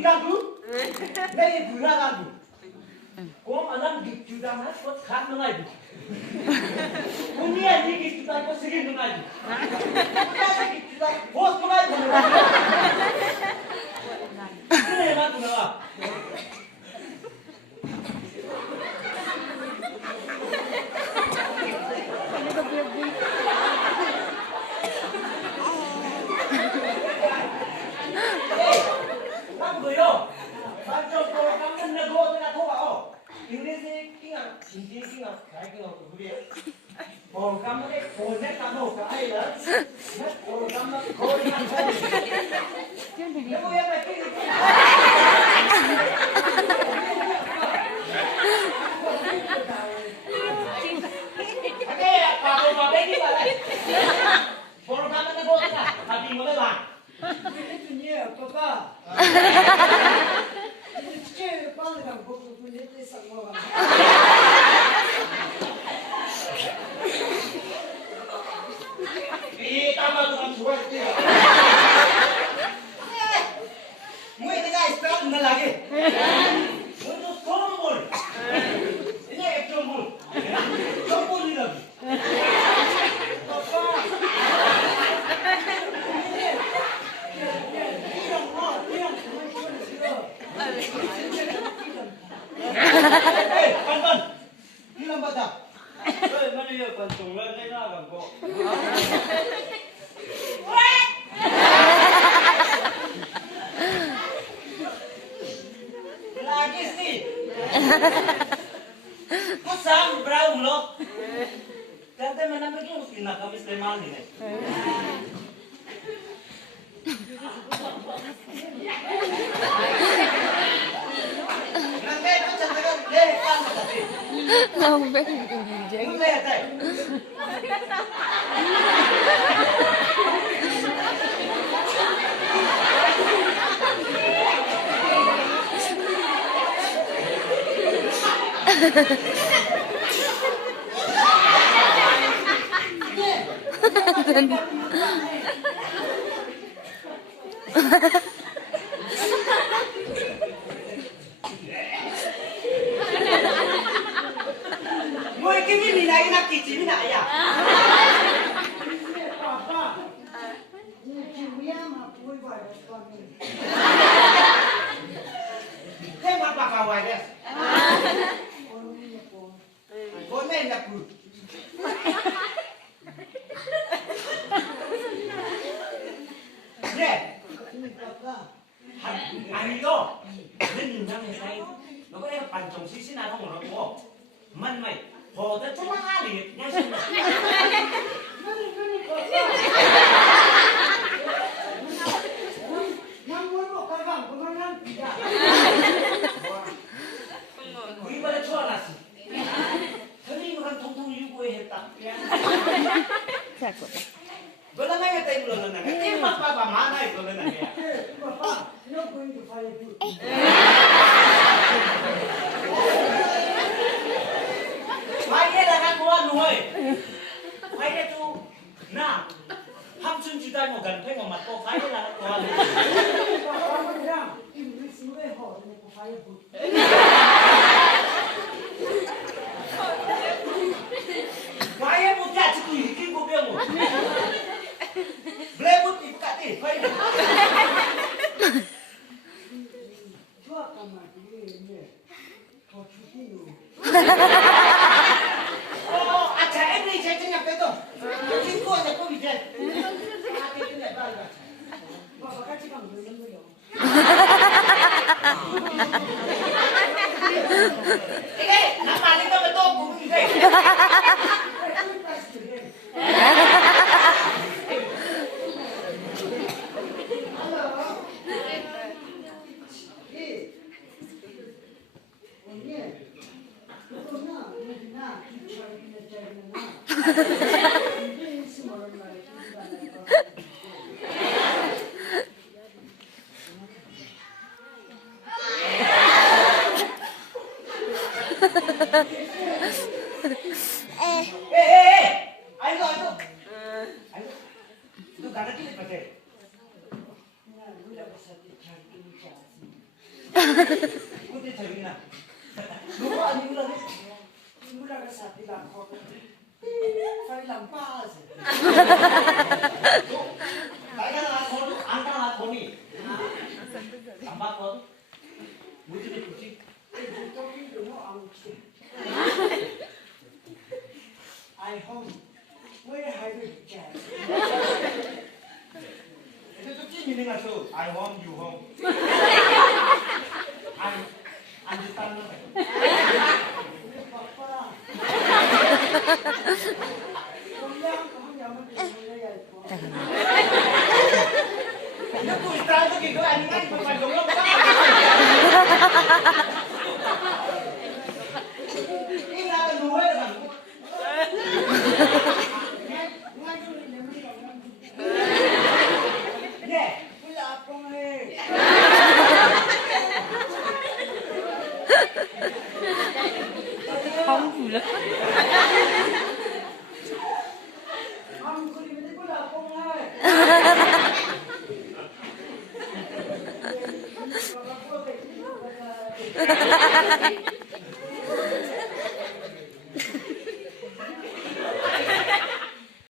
gagu, lagi gula gagu. Kau malam gitu dah nak, kau khan mengai tu. Dunia ni gitu dah, kau segini mengai tu. Dunia gitu dah, bos mengai tu. Ini mana tu nak? Không biết gì Ngồi cái gì này là kỳ gì này à? Thế mà bà vào ngoài đây. Vốn lên là cử. Nè. 아니요. 는 인상의 사이. 너가 애가 반정 시시나 하고 그러고. 만 마이. 보다 좋아하리. 그냥 신나. 이번에 좋아놨어. 선생님은 통통 유고했다. Wala na nga tayo ulo na nga. Kaya magpapamana ito na nga. Papa, you're going to fire food. Fire na nga kuha nuhoy. Fire to na. Hamsun juday mo gantoy mo matko. Fire na nga kuha nuhoy. Papa mo nila. English mo eh ho. Fire food. Fire mo dyan. Siku hikin ko biya mo. Blebut ibu kati, baik. Cua kamar ini, kau cuci lu. Oh, aja ini jadinya apa itu? Cuci kau ada kau bisa. Hati itu lebar kan? Bapak kasih kamu dulu ya. Ini, nama ini betul bumi ini. Itu karena kita pakai. Kuti cerita. Lupa ni mula ni. Mula ka sa bilang ko. Fai lampas. Kaya na ako, angka na ako ni. Tambah ko. Buti ni kuci. I home. Where have you cat? Itu tuh kini ni ngaso. I home, you home. I understand no. Papa. Kamu yang menjadi ko. Ano ko istral to gitu anjing pagpagong lang ba? Ina ka duwe bang. Ye, Wala akong eh. Không được. Ang kulit mo wala akong eh.